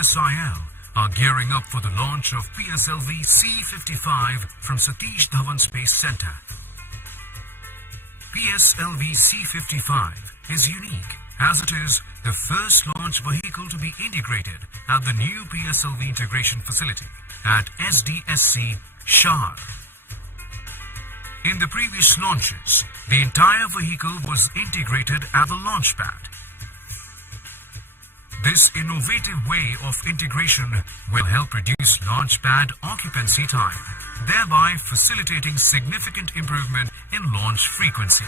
NSIL are gearing up for the launch of PSLV-C55 from Satish Dhawan Space Center. PSLV-C55 is unique as it is the first launch vehicle to be integrated at the new PSLV integration facility at SDSC Shar. In the previous launches, the entire vehicle was integrated at the launch pad. This innovative way of integration will help reduce launch pad occupancy time, thereby facilitating significant improvement in launch frequency.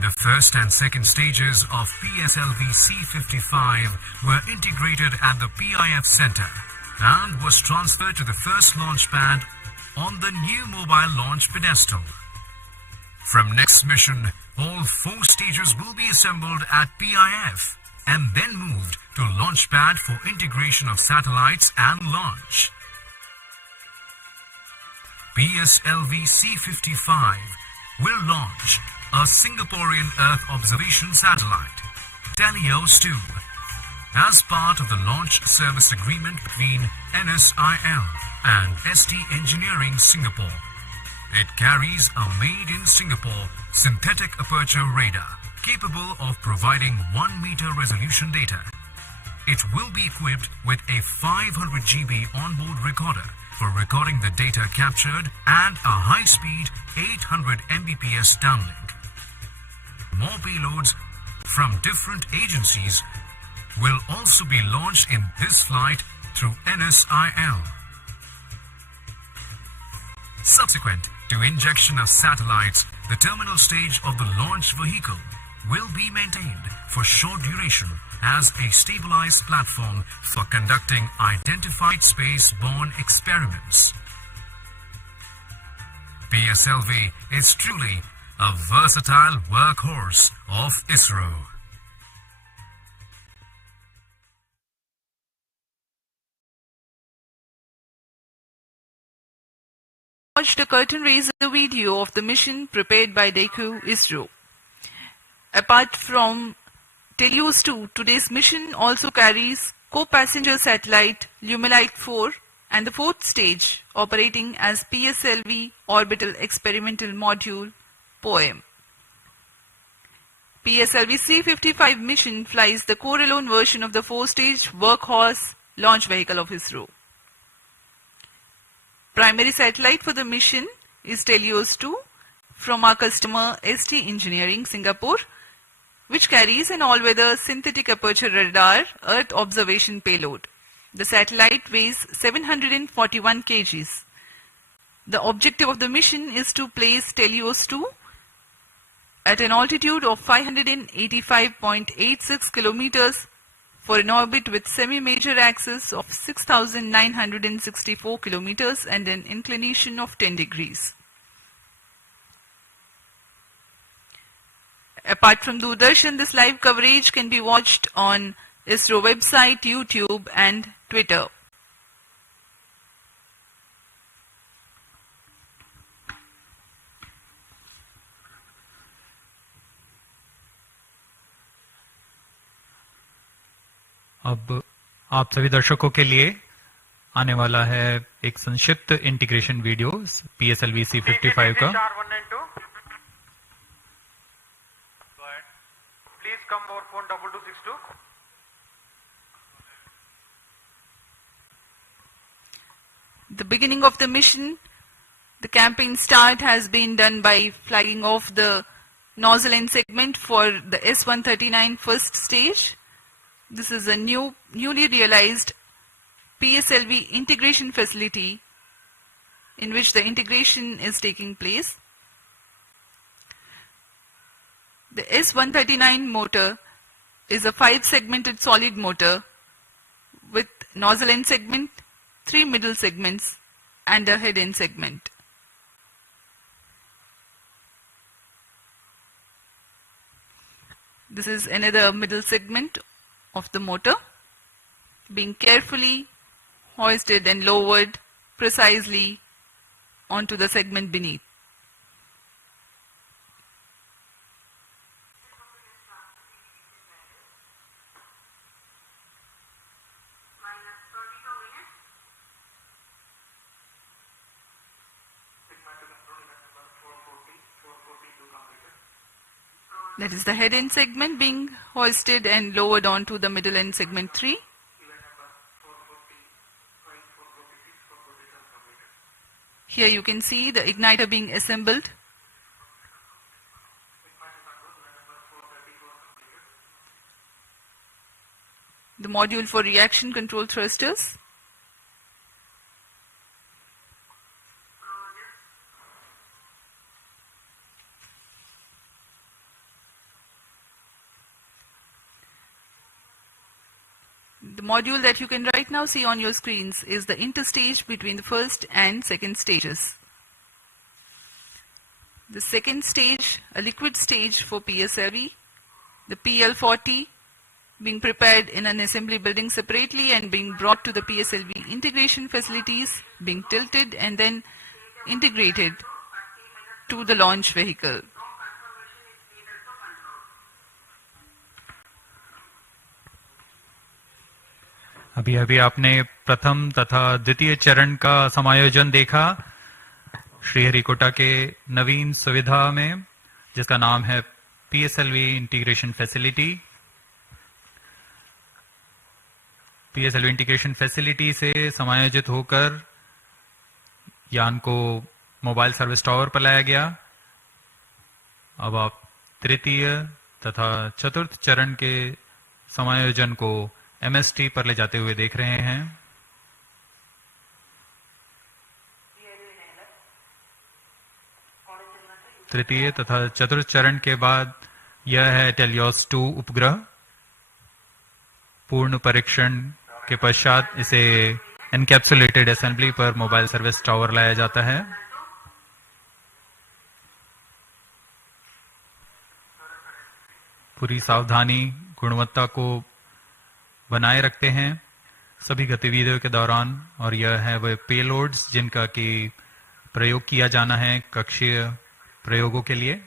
The first and second stages of PSLV-C55 were integrated at the PIF Center and was transferred to the first launch pad on the new mobile launch pedestal. From next mission, all 4 stages will be assembled at PIF and then moved to launch pad for integration of satellites and launch. PSLV-C55 will launch a Singaporean Earth observation satellite, TeLEOS-2, as part of the launch service agreement between NSIL and ST Engineering Singapore. It carries a made-in-Singapore synthetic aperture radar capable of providing 1-meter resolution data. It will be equipped with a 500 GB onboard recorder for recording the data captured and a high-speed 800 Mbps downlink. More payloads from different agencies will also be launched in this flight through NSIL. Subsequent to injection of satellites, the terminal stage of the launch vehicle will be maintained for short duration as a stabilized platform for conducting identified space-borne experiments. PSLV is truly a versatile workhorse of ISRO. Watched a curtain raiser video of the mission prepared by DECU ISRO. Apart from TeLEOS-2, today's mission also carries co-passenger satellite Lumelite 4 and the 4th stage operating as PSLV Orbital Experimental Module POEM. PSLV-C55 mission flies the core-alone version of the 4-stage workhorse launch vehicle of ISRO. Primary satellite for the mission is TeLEOS-2 from our customer ST Engineering Singapore, which carries an all-weather synthetic aperture radar Earth observation payload. The satellite weighs 741 kg. The objective of the mission is to place TeLEOS-2 at an altitude of 585.86 kilometers for an orbit with semi-major axis of 6,964 kilometers and an inclination of 10 degrees. Apart from Doordarshan, this live coverage can be watched on ISRO website, YouTube and Twitter. अब आप सभी दर्शकों के लिए आने वाला है एक संक्षिप्त इंटीग्रेशन वीडियो PSLV-C55 का। Please come over phone 2262. The beginning of the mission, the campaign start has been done by flagging off the nozzle end segment for the S139 first stage. This is a newly realized PSLV integration facility in which the integration is taking place. The S139 motor is a 5-segmented solid motor with nozzle end segment, 3 middle segments and a head end segment. This is another middle segment of the motor being carefully hoisted and lowered precisely onto the segment beneath. That is the head end segment being hoisted and lowered onto the middle end segment 3. Here you can see the igniter being assembled. The module for reaction control thrusters. The module that you can right now see on your screens is the interstage between the first and second stages. The second stage, a liquid stage for PSLV, the PL40 being prepared in an assembly building separately and being brought to the PSLV integration facilities, being tilted and then integrated to the launch vehicle. अभी अभी आपने प्रथम तथा द्वितीय चरण का समायोजन देखा श्रीहरिकोटा के नवीन सुविधा में, जिसका नाम है PSLV integration facility. PSLV integration facility से समायोजित होकर यान को मोबाइल सर्विस टावर पर लाया गया। अब आप तृतीय तथा चतुर्थ चरण के समायोजन को MST पर ले जाते हुए देख रहे हैं। तृतीय तथा चतुर्थ चरण के बाद यह है TeLEOS-2 उपग्रह। पूर्ण परीक्षण के पश्चात इसे एनकैप्सुलेटेड असेंबली पर मोबाइल सर्विस टावर लाया जाता है। पूरी सावधानी, गुणवत्ता को बनाए रखते हैं सभी गतिविधियों के दौरान, और यह है वह पेलोड्स जिनका कि प्रयोग किया जाना है कक्षीय प्रयोगों के लिए।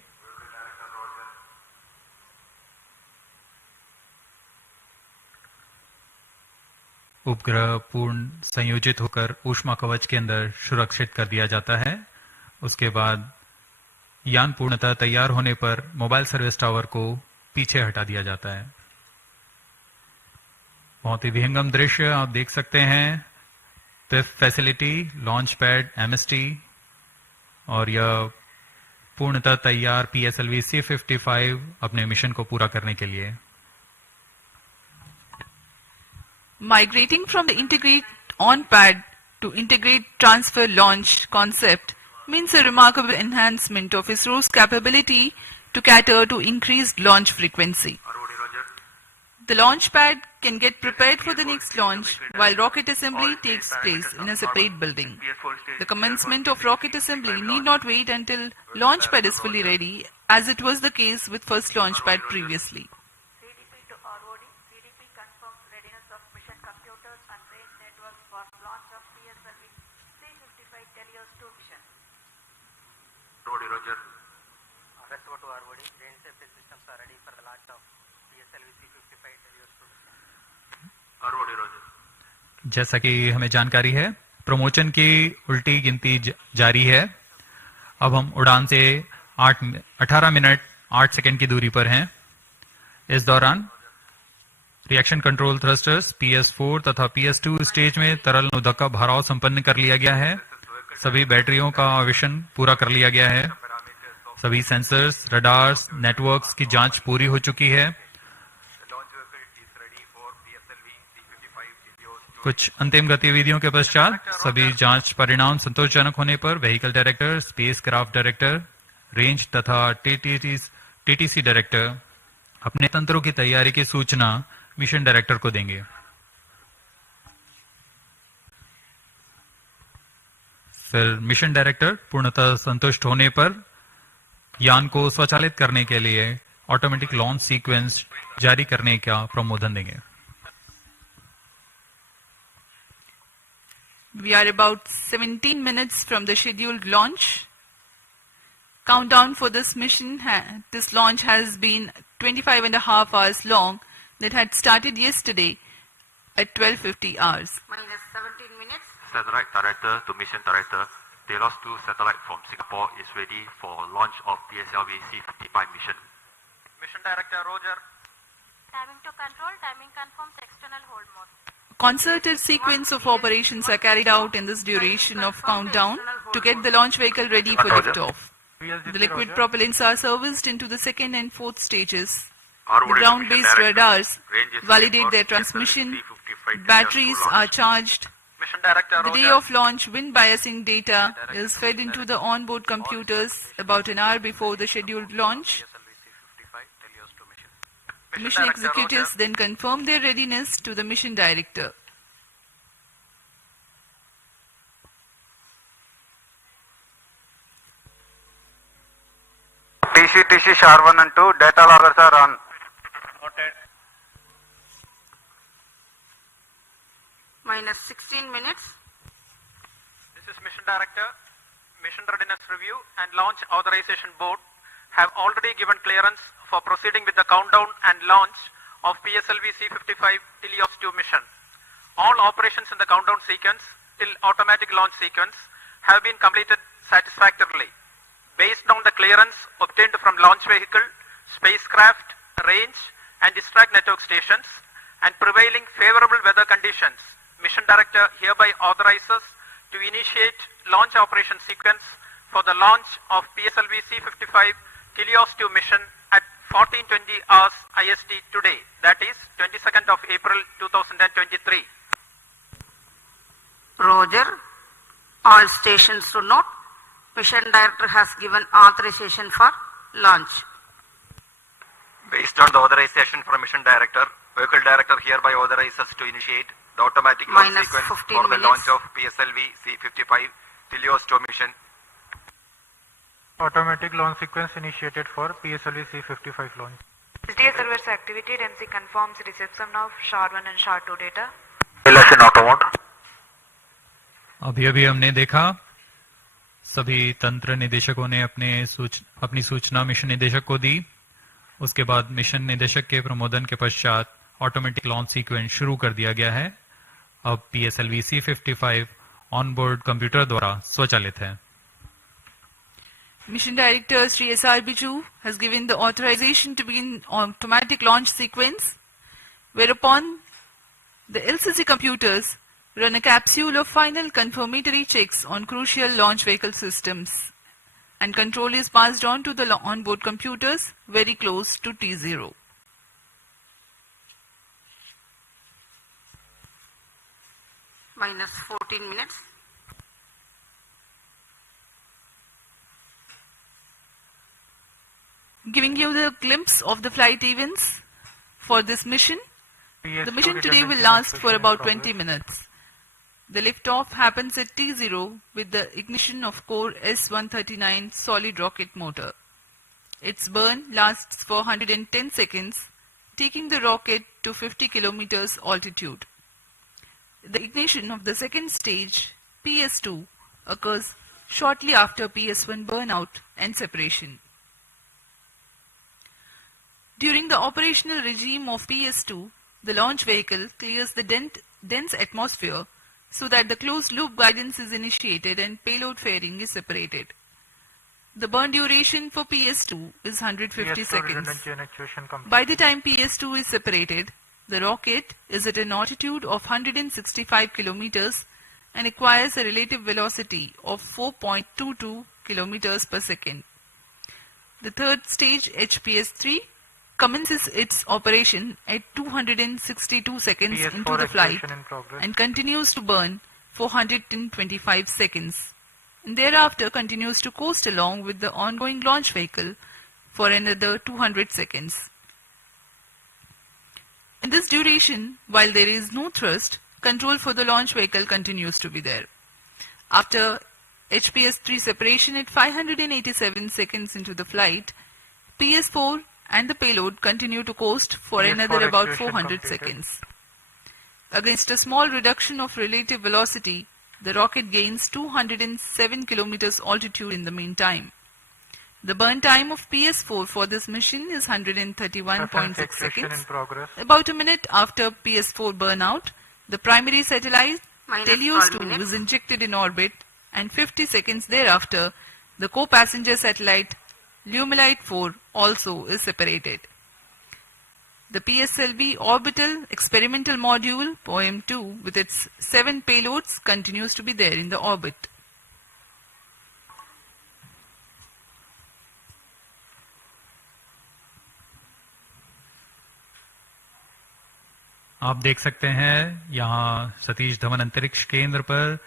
उपग्रह पूर्ण संयोजित होकर ऊष्मा कवच के अंदर सुरक्षित कर दिया जाता है। उसके बाद यान पूर्णतः तैयार होने पर मोबाइल सर्विस टावर को पीछे हटा दिया जाता है। बहुत ही विहंगम दृश्य आप देख सकते हैं। PIFF facility, launch pad, MST और यह पूर्णतः तैयार PSLV-C55 अपने मिशन को पूरा करने के लिए। Migrating from the integrate on pad to integrate transfer launch concept means a remarkable enhancement of ISRO's capability to cater to increased launch frequency. The launch pad can get prepared for the next launch while rocket assembly takes place in a separate building. The commencement of rocket assembly need not wait until launch pad is fully ready, as it was the case with first launch pad previously. CDP to ROD, CDP confirms readiness of mission computers and range networks for launch of PSLV-C55 TeLEOS-2 mission. Roger. Resto to ROD, range safety systems are ready for the launch of PSLV-C55 TeLEOS-2 mission. Roger. जैसा कि हमें जानकारी है, promotion की उल्टी गिनती जारी है। अब हम उड़ान से 18 मिनट 8 सेकंड की दूरी पर हैं। इस दौरान रिएक्शन कंट्रोल थ्रस्टर्स PS4 तथा PS2 स्टेज में तरल नोदक का भराव संपन्न कर लिया गया है। सभी बैटरियों का आवेशन पूरा कर लिया गया है। सभी सेंसर्स, रडार्स, नेटवर्क्स की जांच पूरी हो चुकी है। कुछ अंतिम गतिविधियों के पश्चात सभी जांच परिणाम संतोषजनक होने पर vehicle director, space craft director, range तथा TTC डायरेक्टर अपने तंत्रों की तैयारी की सूचना मिशन डायरेक्टर को देंगे। फिर मिशन डायरेक्टर पूर्णतः संतुष्ट होने पर यान को स्वचालित करने के लिए ऑटोमेटिक लॉन्च सीक्वेंस जारी करने का प्रमोदन देंगे। We are about 17 minutes from the scheduled launch. Countdown for this mission, this launch has been 25 and a half hours long. That had started yesterday at 12:50 hours. Minus 17 minutes. Satellite Director to Mission Director, TeLEOS-2 satellite from Singapore is ready for launch of PSLV-C55 mission. Mission Director Roger. Timing to control, timing confirms external hold mode. Concerted sequence of operations are carried out in this duration of countdown to get the launch vehicle ready for liftoff. The liquid propellants are serviced into the second and fourth stages. The ground-based radars validate their transmission. Batteries are charged. Mission Director The Roger. day of launch wind biasing data is fed into the onboard computers about an hour before the scheduled launch. PSLV-C55 TeLEOS-2 mission. Mission Director executives Roger. then confirm their readiness to the mission director. TC SHAR 1 and 2 data loggers are on. Noted. Minus 16 minutes. This is Mission Director. Mission Readiness Review and Launch Authorization Board have already given clearance for proceeding with the countdown and launch of PSLV-C55 TeLEOS-2 mission. All operations in the countdown sequence till automatic launch sequence have been completed satisfactorily. Based on the clearance obtained from launch vehicle, spacecraft, range and distract network stations and prevailing favorable weather conditions, Mission Director hereby authorizes to initiate launch operation sequence for the launch of PSLV-C55 TeLEOS-2 mission at 14:20 hours IST today, that is 22nd of April 2023. Roger. All stations to note. Mission Director has given authorization for launch. Based on the authorization from Mission Director, Vehicle Director hereby authorizes to initiate the automatic launch Minus sequence 15 for the minutes. launch of PSLV-C55 TeLEOS-2 mission. Automatic launch sequence initiated for PSLV-C55 launch. SDA servers activated. MC confirms reception of SHAR 1 and SHAR 2 data. Election auto mode. अभी अभी हमने देखा सभी तंत्र निदेशकों ने अपनी सूचना मिशन निदेशक को दी। उसके बाद मिशन निदेशक के प्रमोदन के पश्चात ऑटोमेटिक लॉन्च सीक्वेंस शुरू कर दिया गया है। अब PSLV-C55 ऑनबोर्ड कंप्यूटर द्वारा स्वचालित है। Mission Director Sri S.R. Biju has given the authorization to begin automatic launch sequence, whereupon the LCC computers run a capsule of final confirmatory checks on crucial launch vehicle systems, and control is passed on to the onboard computers very close to T0. Minus 14 minutes. Giving you the glimpse of the flight events for this mission. The mission today will last for about 20 minutes. The liftoff happens at T0 with the ignition of core S-139 solid rocket motor. Its burn lasts for 110 seconds, taking the rocket to 50 kilometers altitude. The ignition of the second stage, PS2, occurs shortly after PS1 burnout and separation. During the operational regime of PS2, the launch vehicle clears the dense atmosphere so that the closed-loop guidance is initiated and payload fairing is separated. The burn duration for PS2 is 150 seconds. By the time PS2 is separated, the rocket is at an altitude of 165 kilometers and acquires a relative velocity of 4.22 kilometers per second. The third stage, HPS-3, commences its operation at 262 seconds into the flight and continues to burn for 125 seconds. And thereafter continues to coast along with the ongoing launch vehicle for another 200 seconds. In this duration, while there is no thrust, control for the launch vehicle continues to be there. After HPS-3 separation at 587 seconds into the flight, PS4 and the payload continue to coast for another about 400 seconds. Against a small reduction of relative velocity, the rocket gains 207 kilometers altitude in the meantime. The burn time of PS4 for this mission is 131.6 seconds. About a minute after PS4 burnout, the primary satellite TeLEOS-2 is injected in orbit, and 50 seconds thereafter, the co-passenger satellite Lumilite 4 also is separated. The PSLV Orbital Experimental Module POEM-2 with its 7 payloads continues to be there in the orbit. आप देख सकते हैं यहाँ सतीश धवन अंतरिक्ष केंद्र पर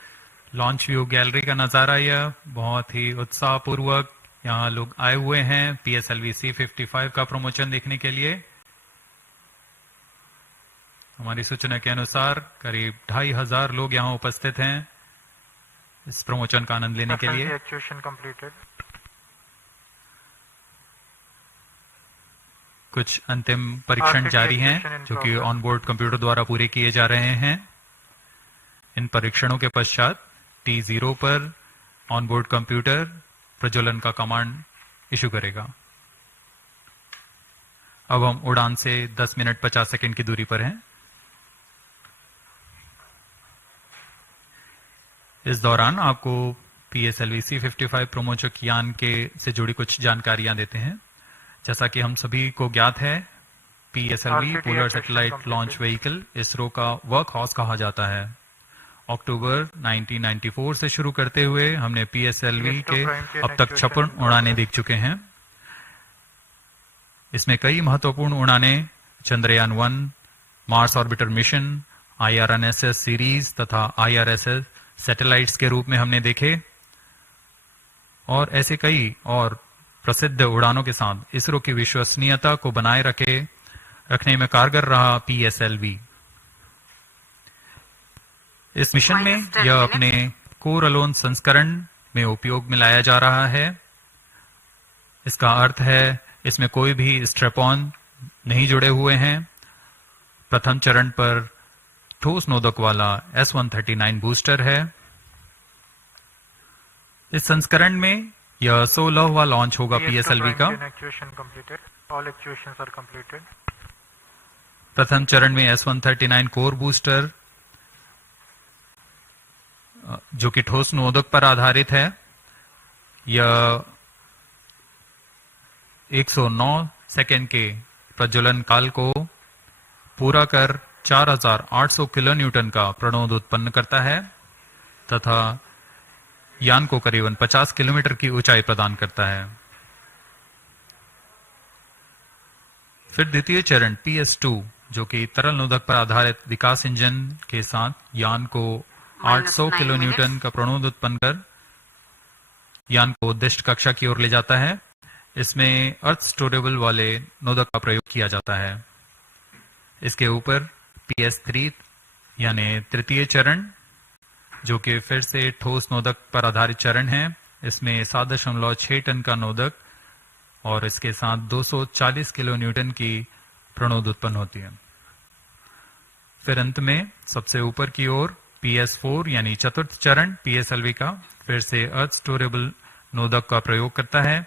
launch view gallery का नजारा। यह बहुत ही उत्साहपूर्वक यहाँ लोग आए हुए हैं PSLV-C55 का प्रमोशन देखने के लिए। हमारी सूचना के अनुसार करीब 2500 लोग यहाँ उपस्थित हैं इस प्रमोशन का आनंद लेने के लिए। कुछ अंतिम परीक्षण जारी हैं जो कि ऑनबोर्ड कंप्यूटर द्वारा पूरे किए जा रहे हैं। इन परीक्षणों के पश्चात T0 पर ऑनबोर्ड कंप्यूटर प्रज्वलन का कमांड इशू करेगा। अब हम उड़ान से 10 मिनट 50 सेकंड की दूरी पर हैं। इस दौरान आपको PSLV-C55 प्रमोचक यान के से जुड़ी कुछ जानकारियां देते हैं। जैसा कि हम सभी को ज्ञात है, PSLV polar satellite launch vehicle ISRO का वर्क हाउस कहा जाता है। अक्टूबर 1994 से शुरू करते हुए हमने PSLV के अब तक 56 उड़ानें देख चुके हैं। इसमें कई महत्वपूर्ण उड़ानें चंद्रयान-1, Mars orbiter mission, IRNSS series तथा IRSS सैटेलाइट्स के रूप में हमने देखे और ऐसे कई और प्रसिद्ध उड़ानों के साथ इसरो की विश्वसनीयता को बनाए रखने में कारगर रहा PSLV। इस मिशन में यह अपने कोर अलोन संस्करण में उपयोग में लाया जा रहा है। इसका अर्थ है इसमें कोई भी स्ट्रैप-ऑन नहीं जुड़े हुए हैं। प्रथम चरण पर ठोस नोदक वाला S139 बूस्टर है। इस संस्करण में यह 16वां लॉन्च होगा PSLV का। प्रथम चरण में S139 कोर बूस्टर जो कि ठोस नोदक पर आधारित है, यह 109 सेकेंड के प्रज्वलन काल को पूरा कर 4800 किलो न्यूटन का प्रणोद उत्पन्न करता है तथा यान को करीबन 50 किलोमीटर की ऊंचाई प्रदान करता है। फिर द्वितीय चरण PS2 जो कि तरल नोदक पर आधारित विकास इंजन के साथ यान को 800 किलो न्यूटन का प्रणोद उत्पन्न कर यान को उद्दिष्ट कक्षा की ओर ले जाता है। इसमें अर्थ स्टोरेबल वाले नोदक का प्रयोग किया जाता है। इसके ऊपर PS3 यानी तृतीय चरण जो कि फिर से ठोस नोदक पर आधारित चरण है। इसमें 7.6 टन का नोदक और इसके साथ 240 किलो न्यूटन की प्रणोद उत्पन्न होती है। फिर अंत में सबसे ऊपर की ओर PS4 यानी चतुर्थ चरण PSLV का फिर से अर्थ स्टोरेबल नोदक का प्रयोग करता है।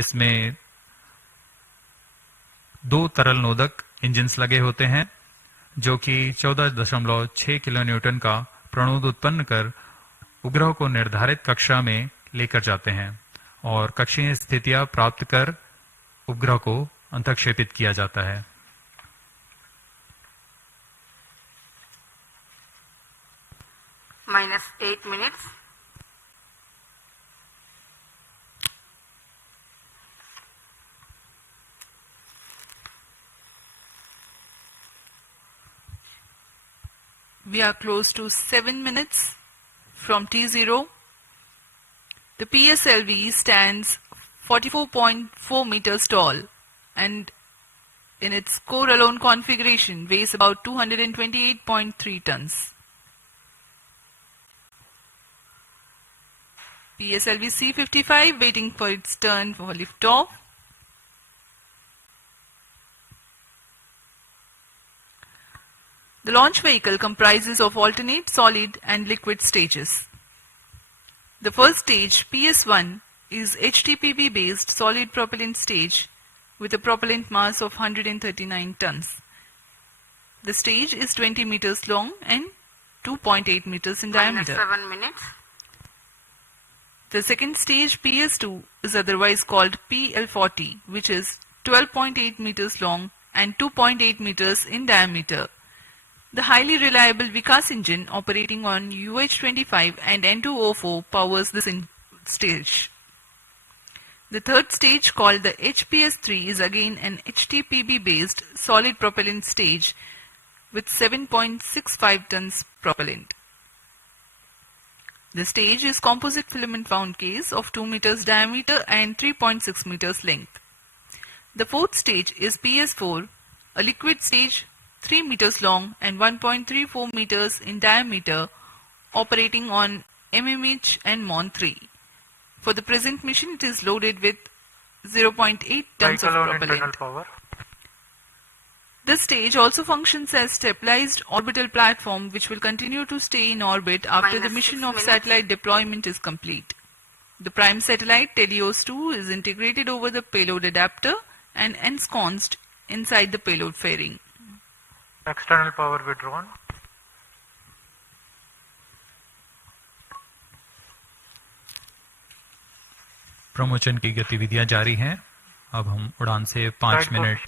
इसमें 2 तरल नोदक इंजिन्स लगे होते हैं जो कि 14.6 किलो न्यूटन का प्रणोद उत्पन्न कर उपग्रह को निर्धारित कक्षा में लेकर जाते हैं और कक्षीय स्थितियां प्राप्त कर उपग्रह को अंतःक्षेपित किया जाता है। -8 minutes. We are close to 7 minutes from T0. The PSLV stands 44.4 meters tall and in its core alone configuration weighs about 228.3 tons. PSLV-C55 waiting for its turn for liftoff. The launch vehicle comprises of alternate solid and liquid stages. The first stage, PS1, is HTPB based solid propellant stage with a propellant mass of 139 tons. The stage is 20 meters long and 2.8 meters in diameter. -7 minutes. The second stage, PS2, is otherwise called PL40, which is 12.8 meters long and 2.8 meters in diameter. The highly reliable Vikas engine operating on UH25 and N2O4 powers this stage. The third stage, called the HPS3, is again an HTPB-based solid propellant stage with 7.65 tons propellant. The stage is composite filament wound case of 2 meters diameter and 3.6 meters length. The fourth stage is PS4, a liquid stage 3 meters long and 1.34 meters in diameter, operating on MMH and MON3. For the present mission, it is loaded with 0.8 tons of propellant. Power. This stage also functions as stabilized orbital platform which will continue to stay in orbit after the mission of satellite deployment is complete. The prime satellite TeLEOS-2 is integrated over the payload adapter and ensconced inside the payload fairing. External power withdrawn. Promotion की गतिविधियां जारी हैं। अब हम उड़ान से 5 minute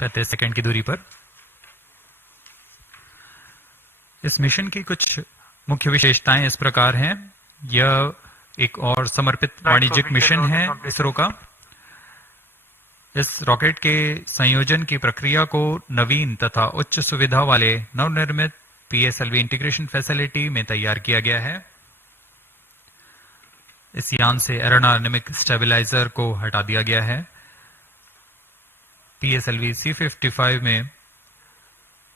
35 second की दूरी पर। इस मिशन की कुछ मुख्य विशेषताएं इस प्रकार हैं। यह एक और समर्पित वाणिज्यिक मिशन है इसरो का। इस रॉकेट के संयोजन की प्रक्रिया को नवीन तथा उच्च सुविधा वाले नवनिर्मित PSLV इंटीग्रेशन फैसिलिटी में तैयार किया गया है। इस यान से एरोडायनेमिक स्टेबलाइजर को हटा दिया गया है। PSLV-C55 में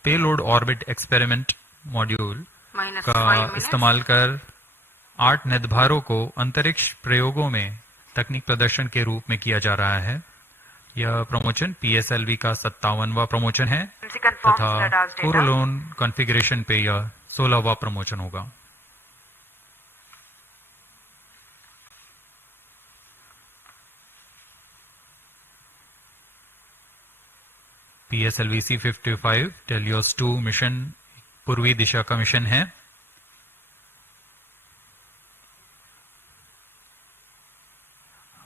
पेलोड ऑर्बिट एक्सपेरिमेंट मॉड्यूल का इस्तेमाल कर 8 निदभारों को अंतरिक्ष प्रयोगों में तकनीक प्रदर्शन के रूप में किया जा रहा है। यह प्रमोशन PSLV का 57वां प्रमोशन है तथा पूर्ण कॉन्फ़िगरेशन पे यह 16वां प्रमोशन होगा। PSLV-C55 TeLEOS-2 मिशन पूर्वी दिशा का मिशन है।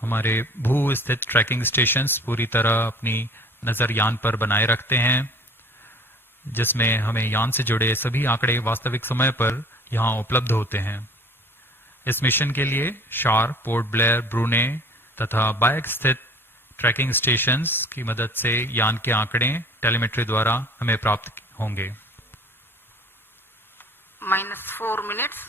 हमारे भू स्थित ट्रैकिंग स्टेशंस पूरी तरह अपनी नजर यान पर बनाए रखते हैं, जिसमें हमें यान से जुड़े सभी आंकड़े वास्तविक समय पर यहां उपलब्ध होते हैं। इस मिशन के लिए शार, पोर्ट ब्लेयर, ब्रूने तथा बायक स्थित ट्रैकिंग स्टेशंस की मदद से यान के आंकड़े टेलीमेट्री द्वारा हमें प्राप्त होंगे। -4 minutes.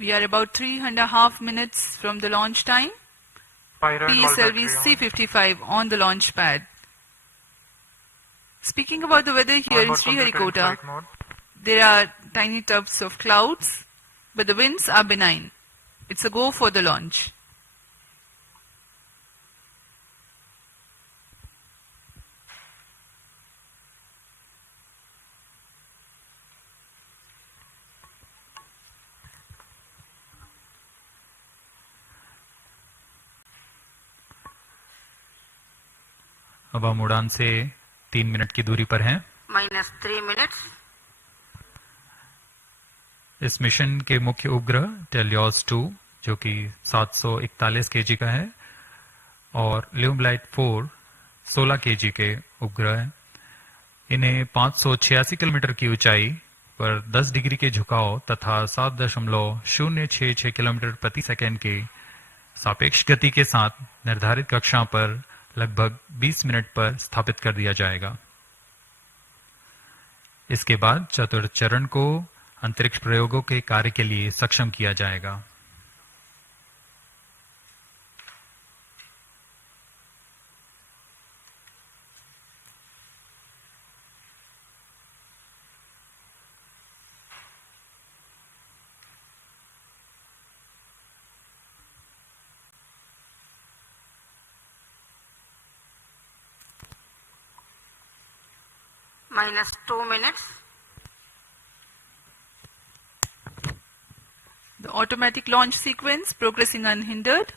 We are about 3.5 minutes from the launch time. PSLV-C55 on the launch pad. Speaking about the weather here in Sriharikota, there are tiny tufts of clouds, but the winds are benign. It's a go for the launch. अब हम उड़ान से 3 minute की दूरी पर हैं। -3 minutes. इस mission के मुख्य उपग्रह TeLEOS-2 जो कि 741 kg का है और ल्यूमलाइट 4 16 kg के उपग्रह हैं। इन्हें 586 किलोमीटर की ऊंचाई पर 10 डिग्री के झुकाव तथा 7.066 किलोमीटर प्रति सेकंड के सापेक्ष गति के साथ निर्धारित कक्षा पर लगभग 20 मिनट पर स्थापित कर दिया जाएगा। इसके बाद चतुर्थ चरण को अंतरिक्ष प्रयोगों के कार्य के लिए सक्षम किया जाएगा। -2 minutes. The automatic launch sequence progressing unhindered.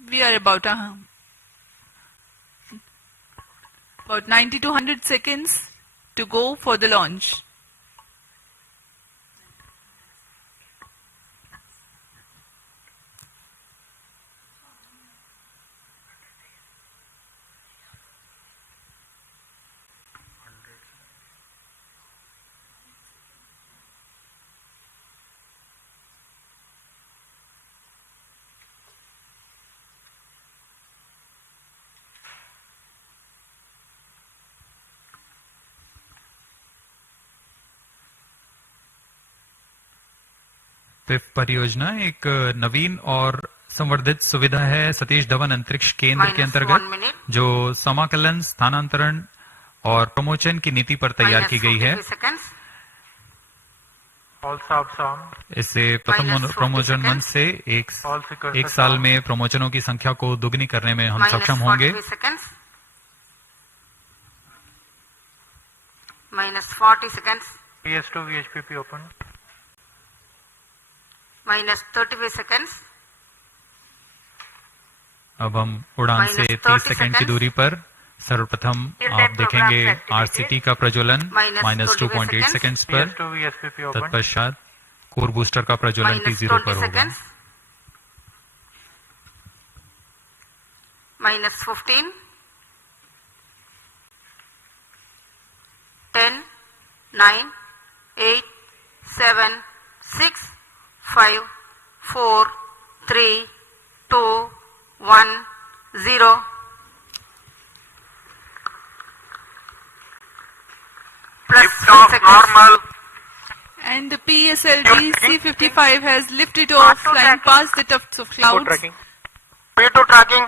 We are about 90 to 100 seconds to go for the launch. PIFF परियोजना एक नवीन और संवर्धित सुविधा है सतीश धवन अंतरिक्ष केंद्र के अंतर्गत जो समाकलन, स्थानांतरण और प्रमोचन की नीति पर तैयार की गई है। इससे प्रथम प्रमोचन मंच से एक साल में प्रमोचनों की संख्या को दुगनी करने में हम सक्षम होंगे। -40 seconds. PS2 VHPP open. -35 seconds. अब हम उड़ान से 30 सेकंड की दूरी पर सर्वप्रथम आप देखेंगे आरसीटी का प्रज्वलन -2.8 सेकंड्स पर। तत्पश्चात कोर बूस्टर का प्रज्वलन T0 पर होगा। -15. 10, 9, 8, 7, 6, 5, 4, 3, 2, 1, 0. Lift-off normal. And the PSLV-C55 has lifted off, flying past the tufts of clouds. P2 tracking.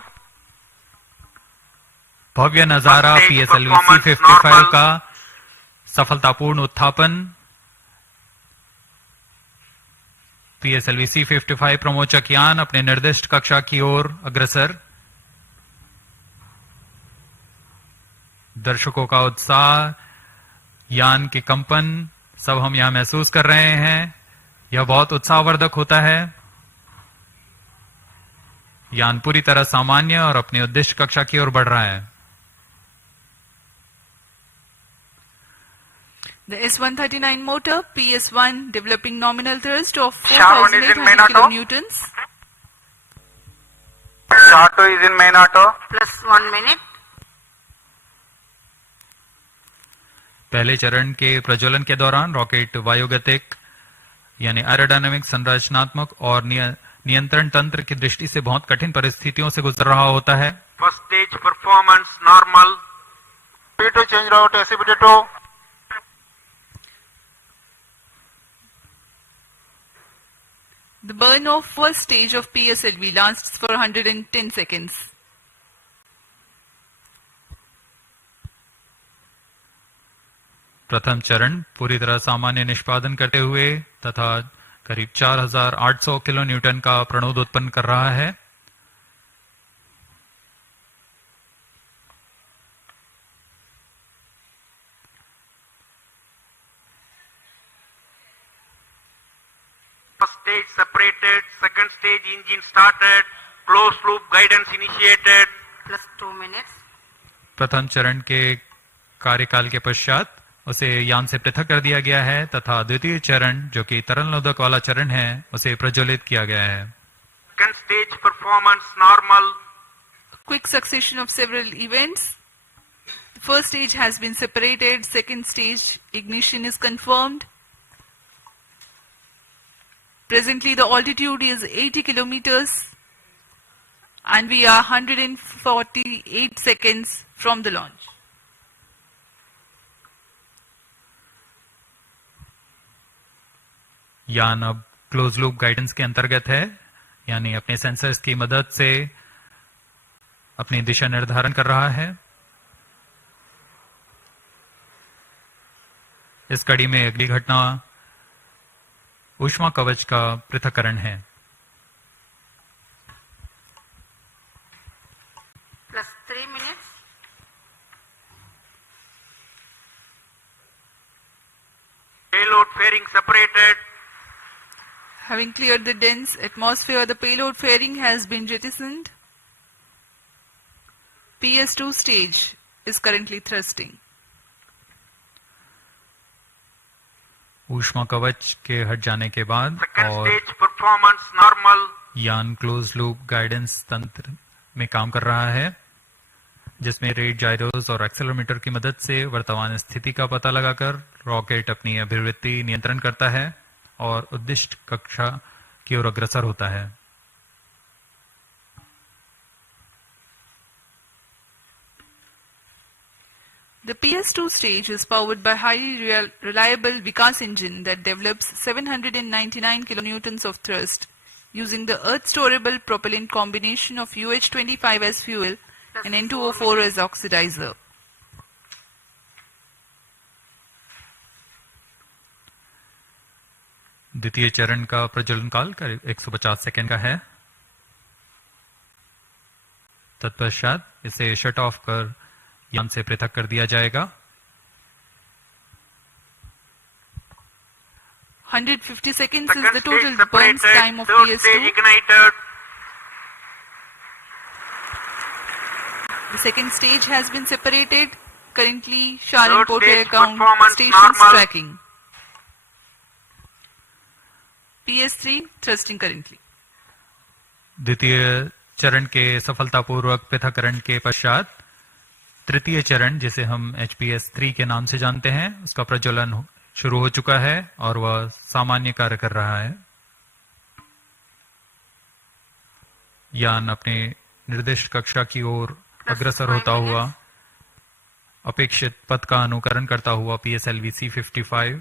भव्य नजारा PSLV-C55 का सफलतापूर्ण उत्थापन। PSLV-C55 प्रमोचक यान अपने निर्दिष्ट कक्षा की ओर अग्रसर। दर्शकों का उत्साह, यान के कंपन सब हम यहां महसूस कर रहे हैं। यह बहुत उत्साहवर्धक होता है। यान पूरी तरह सामान्य और अपनी उद्दिष्ट कक्षा की ओर बढ़ रहा है। The S139 motor, PS1, developing nominal thrust of 4,800 kilonewtons. SHA-2 is in main auto. +1 minute. पहले चरण के प्रज्वलन के दौरान रॉकेट वायुगतिक यानी एरोडायनामिक, संरचनात्मक और नियंत्रण तंत्र की दृष्टि से बहुत कठिन परिस्थितियों से गुजर रहा होता है। First stage performance normal. P2 change route SCBT2. The burn of first stage of PSLV lasts for 110 seconds. प्रथम चरण पूरी तरह सामान्य निष्पादन करते हुए तथा करीब 4800 किलो न्यूटन का प्रणोद उत्पन्न कर रहा है। First stage separated, second stage engine started, closed loop guidance initiated. +2 minutes. प्रथम चरण के कार्यकाल के पश्चात उसे यान से पृथक कर दिया गया है तथा द्वितीय चरण जो कि तरल नोदक वाला चरण है उसे प्रज्वलित किया गया है। Second stage performance normal. Quick succession of several events. The first stage has been separated, second stage ignition is confirmed. Presently the altitude is 80 kilometers and we are 148 seconds from the launch. यान अब close loop guidance के अंतर्गत है, यानी अपने sensors की मदद से अपनी दिशा निर्धारण कर रहा है। इस कड़ी में अगली घटना ऊष्मा कवच का पृथक्करण है। +3 minutes. Payload fairing separated. Having cleared the dense atmosphere, the payload fairing has been jettisoned. PS2 stage is currently thrusting. ऊष्मा कवच के हट जाने के बाद Second और stage performance normal. यान क्लोज लूप गाइडेंस तंत्र में काम कर रहा है, जिसमें रेट जायरोस और एक्सेलरोमीटर की मदद से वर्तमान स्थिति का पता लगाकर रॉकेट अपनी अभिवृत्ति नियंत्रण करता है और उद्दिष्ट कक्षा की ओर अग्रसर होता है। The PS2 stage is powered by highly reliable Vikas engine that develops 799 kilonewtons of thrust using the earth-storable propellant combination of UH-25 as fuel and N2O4 as oxidizer. द्वितीय चरण का प्रज्वलन काल करीब 150 सेकेंड का है। तत्पश्चात इसे शट ऑफ कर यान से पृथक कर दिया जाएगा। 150 seconds is Second the total stage burn separated. time of Third PS2. stage ignited. The second stage has been separated. Currently, Sharan Third Porter stage account performance stations normal. tracking. PS3 thrusting currently. द्वितीय चरण के सफलतापूर्वक पृथक्करण के पश्चात तृतीय चरण, जिसे हम HPS-3 के नाम से जानते हैं, उसका प्रज्वलन शुरू हो चुका है और वह सामान्य कार्य कर रहा है। यान अपने निर्दिष्ट कक्षा की ओर अग्रसर होता हुआ अपेक्षित पथ का अनुकरण करता हुआ PSLV-C55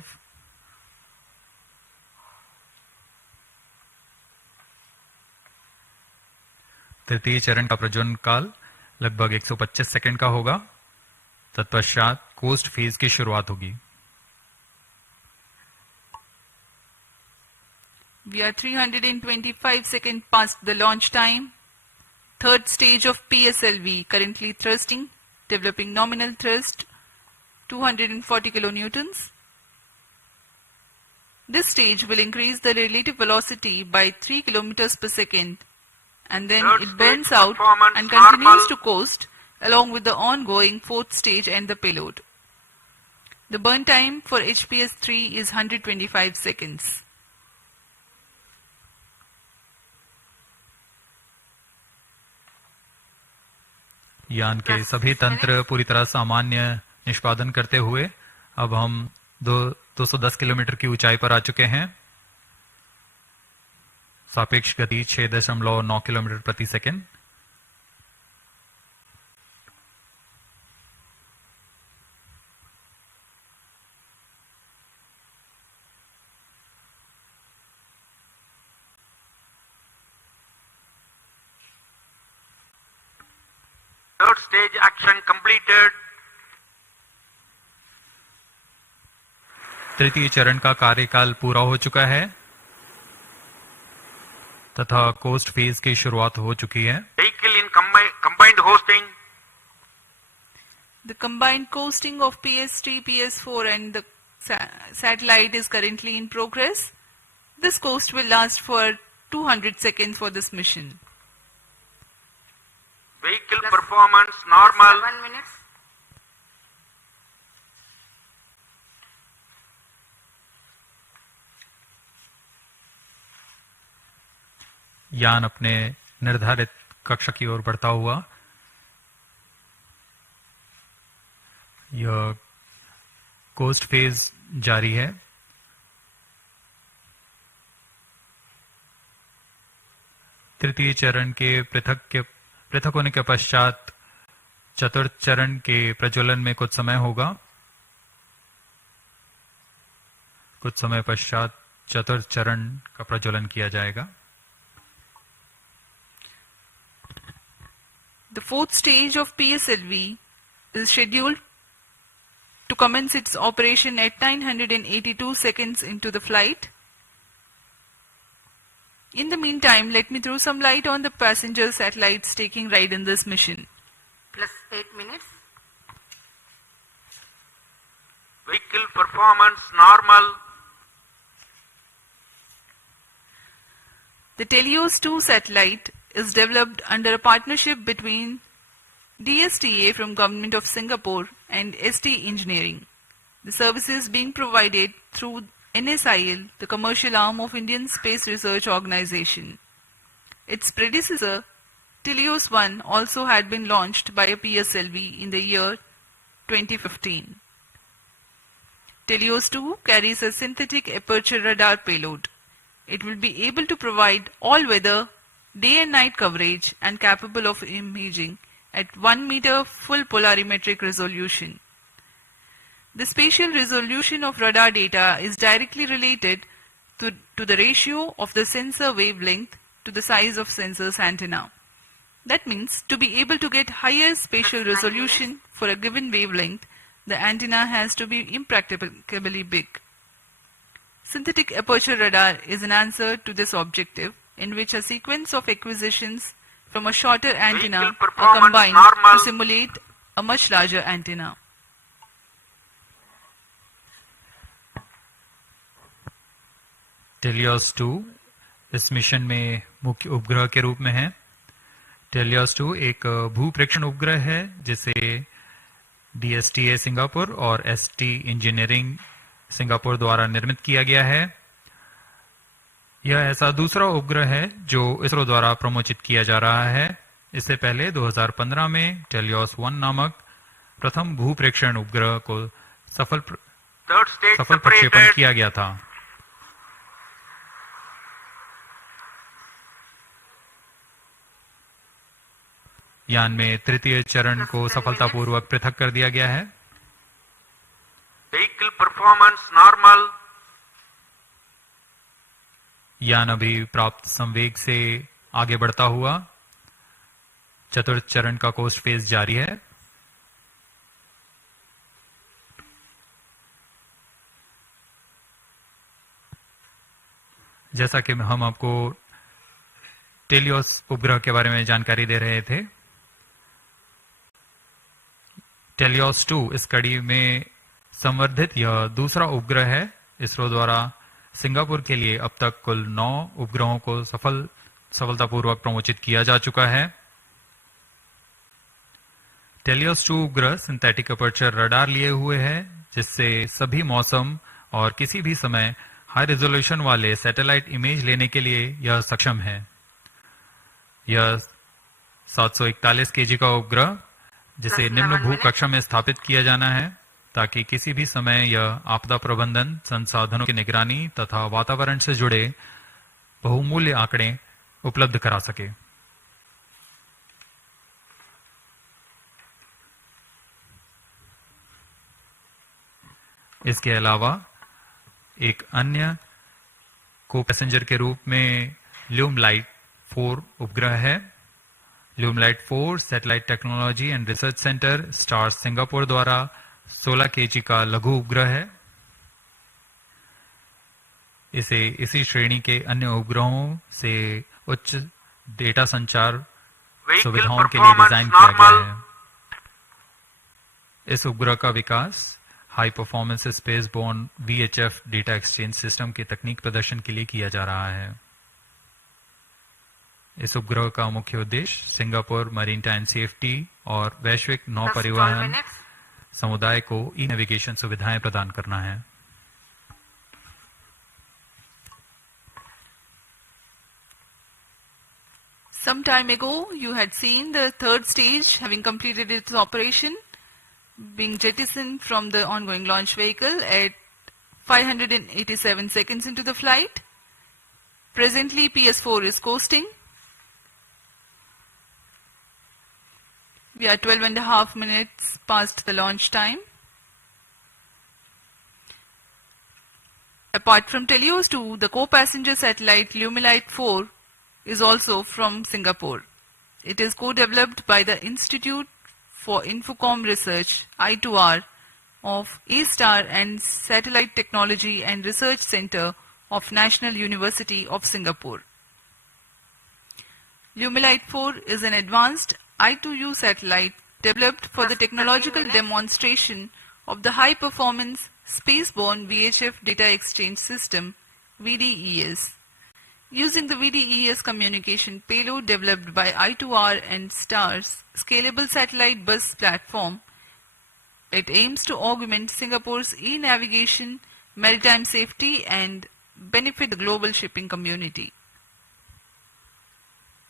तृतीय चरण का प्रज्वलन काल लगभग 125 सेकंड का होगा। तत्पश्चात कोस्ट फेज की शुरुआत होगी। We are 325 seconds past the launch time. Third stage of PSLV currently thrusting, developing nominal thrust 240 kilonewtons. This stage will increase the relative velocity by 3 kilometers per second, and then Third it burns stage out performance and continues normal. to coast along with the ongoing fourth stage and the payload. The burn time for HPS-3 is 125 seconds. यान के सभी तंत्र पूरी तरह सामान्य निष्पादन करते हुए अब हम 210 किलोमीटर की ऊंचाई पर आ चुके हैं। सापेक्ष गति 6.9 किलोमीटर प्रति second. Third stage action completed. तृतीय चरण का कार्यकाल पूरा हो चुका है तथा कोस्ट फेज की शुरुआत हो चुकी है। Vehicle in combined hosting. The combined coasting of PS3, PS4 and the satellite is currently in progress. This coast will last for 200 seconds for this mission. Vehicle performance normal. 7 minutes. यान अपने निर्धारित कक्षा की ओर बढ़ता हुआ यह कोस्ट फेज जारी है। तृतीय चरण के पृथक होने के पश्चात चतुर्थ चरण के प्रज्वलन में कुछ समय होगा। कुछ समय पश्चात चतुर्थ चरण का प्रज्वलन किया जाएगा। The fourth stage of PSLV is scheduled to commence its operation at 982 seconds into the flight. In the meantime, let me throw some light on the passenger satellites taking ride in this mission. Plus 8 minutes. Vehicle performance normal. The TeLEOS-2 satellite is developed under a partnership between DSTA from Government of Singapore and ST Engineering. The services being provided through NSIL, the commercial arm of Indian Space Research Organization. Its predecessor, TeLEOS-1, also had been launched by a PSLV in the year 2015. TeLEOS-2 carries a synthetic aperture radar payload. It will be able to provide all-weather, day and night coverage and capable of imaging at 1 meter full polarimetric resolution. The spatial resolution of radar data is directly related to the ratio of the sensor wavelength to the size of sensor's antenna. That means to be able to get higher spatial resolution for a given wavelength, the antenna has to be impracticably big. Synthetic aperture radar is an answer to this objective, in which a sequence of acquisitions from a shorter antenna are combined to simulate a much larger antenna. TeLEOS-2 इस mission में मुख्य उपग्रह के रूप में है। TeLEOS-2 एक भूप्रेक्षण उपग्रह है जिसे DSTA सिंगापुर और ST इंजीनियरिंग सिंगापुर द्वारा निर्मित किया गया है। यह ऐसा दूसरा उपग्रह है जो इसरो द्वारा प्रमोचित किया जा रहा है। इससे पहले 2015 में TeLEOS-1 नामक प्रथम भूप्रेक्षण उपग्रह को सफल प्रक्षेपण किया गया था। यान में तृतीय चरण को सफलतापूर्वक पृथक कर दिया गया है। Vehicle performance normal. यान अभी प्राप्त संवेग से आगे बढ़ता हुआ चतुर्थ चरण का कोस्ट फेज जारी है। जैसा कि हम आपको TeLEOS उपग्रह के बारे में जानकारी दे रहे थे, TeLEOS-2 इस कड़ी में संवर्धित यह दूसरा उपग्रह है। इसरो द्वारा सिंगापुर के लिए अब तक कुल 9 उपग्रहों को सफलतापूर्वक प्रमोचित किया जा चुका है। TeLEOS-2 उपग्रह सिंथेटिक अपर्चर रडार लिए हुए है, जिससे सभी मौसम और किसी भी समय हाई रेजोल्यूशन वाले सैटेलाइट इमेज लेने के लिए यह सक्षम है। यह 741 केजी का उपग्रह जिसे निम्न भू कक्षा में स्थापित किया जाना है, ताकि किसी भी समय यह आपदा प्रबंधन, संसाधनों की निगरानी तथा वातावरण से जुड़े बहुमूल्य आंकड़े उपलब्ध करा सके। इसके अलावा एक अन्य को पैसेंजर के रूप में ल्यूमलाइट 4 उपग्रह है। ल्यूमलाइट 4 satellite technology and research centre stars Singapore द्वारा 16 केजी का लघु उपग्रह है। इसे इसी श्रेणी के अन्य उपग्रहों से उच्च डेटा संचार सुविधाओं के लिए डिजाइन किया गया है। इस उपग्रह का विकास high performance space borne VHF data exchange system के तकनीक प्रदर्शन के लिए किया जा रहा है। इस उपग्रह का मुख्य उद्देश्य सिंगापुर मैरीटाइम सेफ्टी और वैश्विक नौ परिवहन समुदाय को ई नेविगेशन सुविधाएं प्रदान करना है। Some time ago, you had seen the third stage having completed its operation, being jettisoned from the ongoing launch vehicle at 587 seconds into the flight. Presently, PS4 is coasting. We are 12.5 minutes past the launch time. Apart from TeLEOS-2, the co-passenger satellite Llumilite 4 is also from Singapore. It is co-developed by the Institute for Infocom Research, I2R, of A-Star and Satellite Technology and Research Center of National University of Singapore. Llumilite 4 is an advanced I2U satellite developed for the technological demonstration of the High Performance Spaceborne VHF Data Exchange System VDES. Using the VDES communication payload developed by I2R and STAR's scalable satellite bus platform, it aims to augment Singapore's e-navigation, maritime safety and benefit the global shipping community.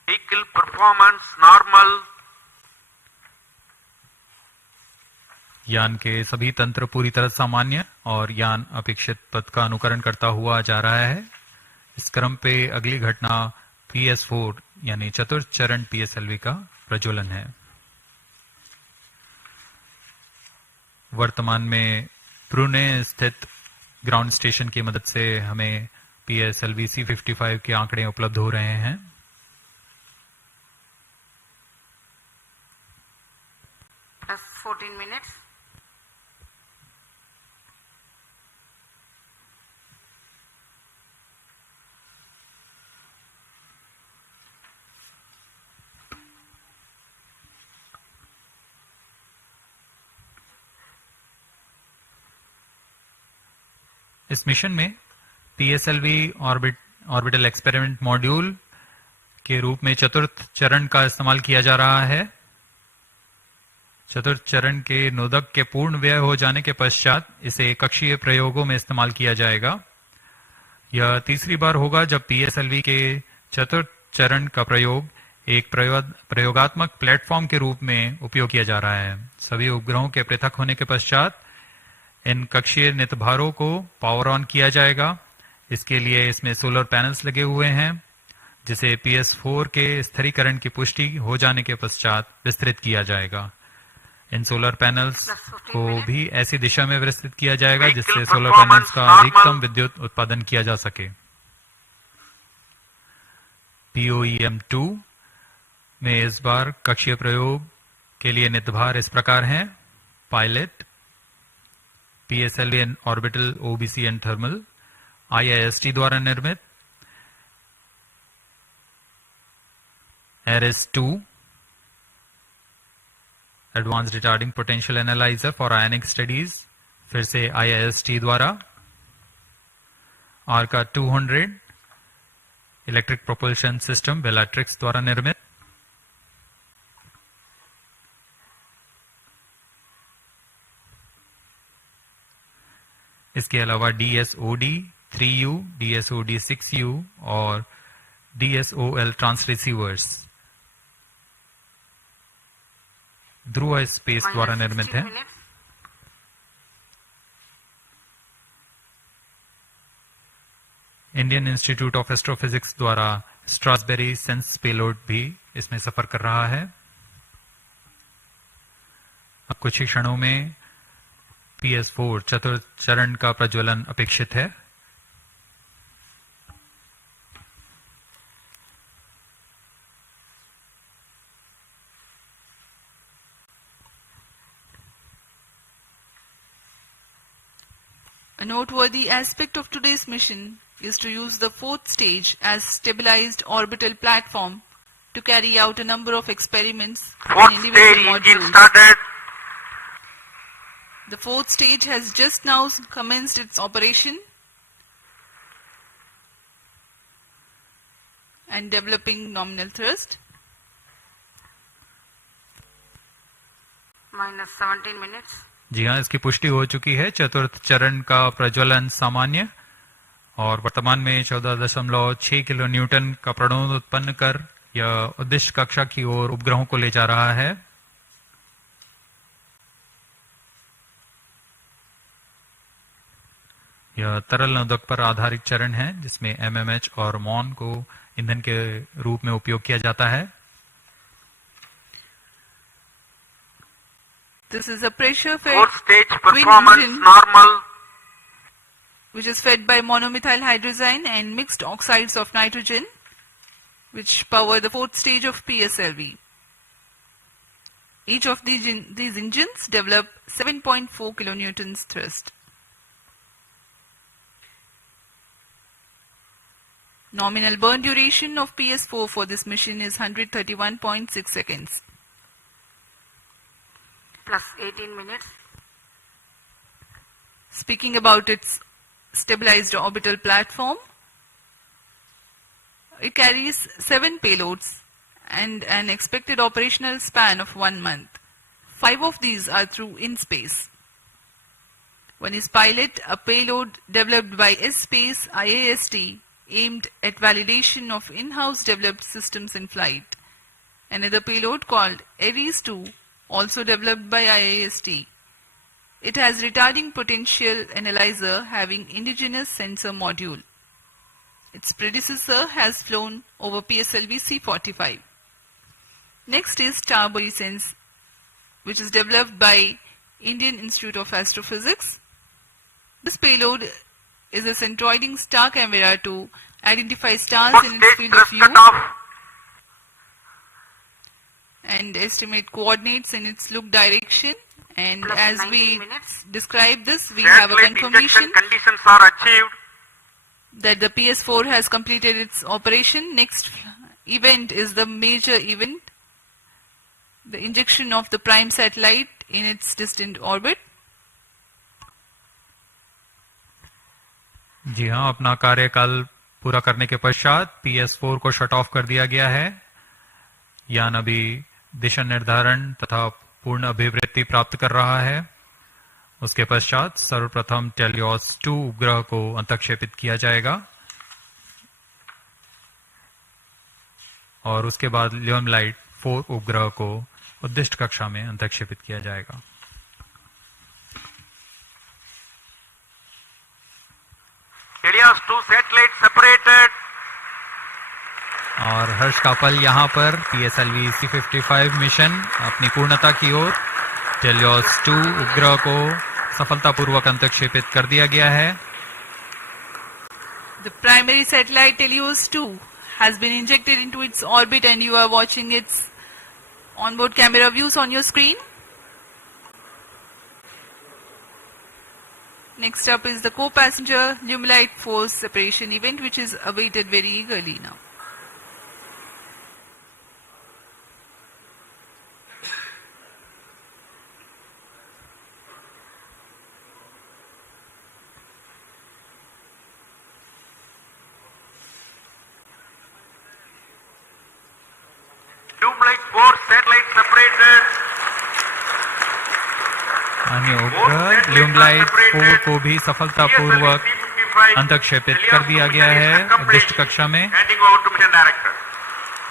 Vehicle performance normal. यान के सभी तंत्र पूरी तरह सामान्य और यान अपेक्षित पथ का अनुकरण करता हुआ जा रहा है। इस क्रम पे अगली घटना PS4 यानी चतुर्थ चरण PSLV का प्रज्वलन है। वर्तमान में पुणे स्थित ग्राउंड स्टेशन की मदद से हमें PSLV-C55 के आंकड़े उपलब्ध हो रहे हैं। Plus 14 minutes. इस मिशन में PSLV ऑर्बिटल एक्सपेरिमेंट मॉड्यूल के रूप में चतुर्थ चरण का इस्तेमाल किया जा रहा है। चतुर्थ चरण के नोदक के पूर्ण व्यय हो जाने के पश्चात इसे कक्षीय प्रयोगों में इस्तेमाल किया जाएगा। यह तीसरी बार होगा जब PSLV के चतुर्थ चरण का प्रयोग एक प्रयोगात्मक प्लेटफॉर्म के रूप में उपयोग किया जा रहा है। सभी उपग्रहों के पृथक होने के पश्चात इन कक्षीय नितभारों को पावर ऑन किया जाएगा। इसके लिए इसमें सोलर पैनल्स लगे हुए हैं जिसे PS4 के स्थिरीकरण की पुष्टि हो जाने के पश्चात विस्तृत किया जाएगा। इन सोलर पैनल्स को भी ऐसी दिशा में विस्तृत किया जाएगा जिससे सोलर पैनल्स का अधिकतम विद्युत उत्पादन किया जा सके। POEM-2 में इस बार कक्षीय प्रयोग के लिए नितभार इस प्रकार हैं: pilot, PSLV and orbital OBC and thermal, IIST द्वारा निर्मित, ARIS-2 advance retarding potential analyser for ionic studies, फिर से IIST द्वारा, ARCA 200 electric propulsion system Bellatrix द्वारा निर्मित, इसके अलावा DSOD 3U, DSOD 6U और DSOL ट्रांसरिसीवर्स ध्रुव स्पेस द्वारा निर्मित है। इंडियन इंस्टीट्यूट ऑफ एस्ट्रोफिजिक्स द्वारा स्ट्रासबेरी सेंस पेलोड भी इसमें सफर कर रहा है। अब कुछ ही क्षणों में PS4 चतुर्थ चरण का प्रज्वलन अपेक्षित है। A noteworthy aspect of today's mission is to use the fourth stage as stabilized orbital platform to carry out a number of experiments in individual modules. The fourth stage has just now commenced its operation and developing nominal thrust. Minus 17 minutes. जी हाँ, इसकी पुष्टि हो चुकी है। चतुर्थ चरण का प्रज्वलन सामान्य और वर्तमान में 14.6 किलो न्यूटन का प्रणोद उत्पन्न कर यह उद्देश्य कक्षा की ओर उपग्रहों को ले जा रहा है। यह तरल नोदक पर आधारित चरण है जिसमें MMH और MON को ईंधन के रूप में उपयोग किया जाता है। This is a pressure-fed stage twin performance engine normal. which is fed by monomethyl hydrazine and mixed oxides of nitrogen, which power the fourth stage of PSLV. Each of these engines develop 7.4 kilonewtons thrust. Nominal burn duration of PS4 for this mission is 131.6 seconds. Plus 18 minutes. Speaking about its stabilized orbital platform, it carries 7 payloads and an expected operational span of 1 month. 5 of these are through in-space. One is Pilot, a payload developed by S-Space IAST aimed at validation of in-house developed systems in flight. Another payload called Ares-2, also developed by IAST. It has retarding potential analyzer having indigenous sensor module. Its predecessor has flown over PSLV-C55. Next is Sense, which is developed by Indian Institute of Astrophysics. This payload is a centroiding star camera to identify stars in its field of view and estimate coordinates in its look direction. And Plus as 19 we minutes. describe this, we have a Satellite confirmation injection conditions are achieved. that the PS4 has completed its operation. Next event is the major event, the injection of the prime satellite in its distant orbit. जी हाँ, अपना कार्यकाल पूरा करने के पश्चात PS4 को shut off कर दिया गया है। यान अभी दिशा निर्धारण तथा पूर्ण अभिवृत्ति प्राप्त कर रहा है। उसके पश्चात सर्वप्रथम TeLEOS-2 उपग्रह को अंतक्षेपित किया जाएगा और उसके बाद ल्यूमलाइट 4 उपग्रह को उद्दिष्ट कक्षा में अंतक्षेपित किया जाएगा। TeLEOS-2 satellite separated. और हर्ष का पल यहाँ पर PSLV-C55 मिशन अपनी पूर्णता की ओर। TeLEOS-2 उपग्रह को सफलतापूर्वक अंतक्षेपित कर दिया गया है। The primary satellite TeLEOS-2 has been injected into its orbit and you are watching its onboard camera views on your screen. Next up is the co-passenger Lumilite 4 separation event, which is awaited very eagerly now. Lumilite 4 satellite separated. अन्य उपग्रह ल्यूमलाइट 4 को भी सफलतापूर्वक अंतक्षेपित कर दिया गया है उद्दिष्ट कक्षा में। Handing over to mission director.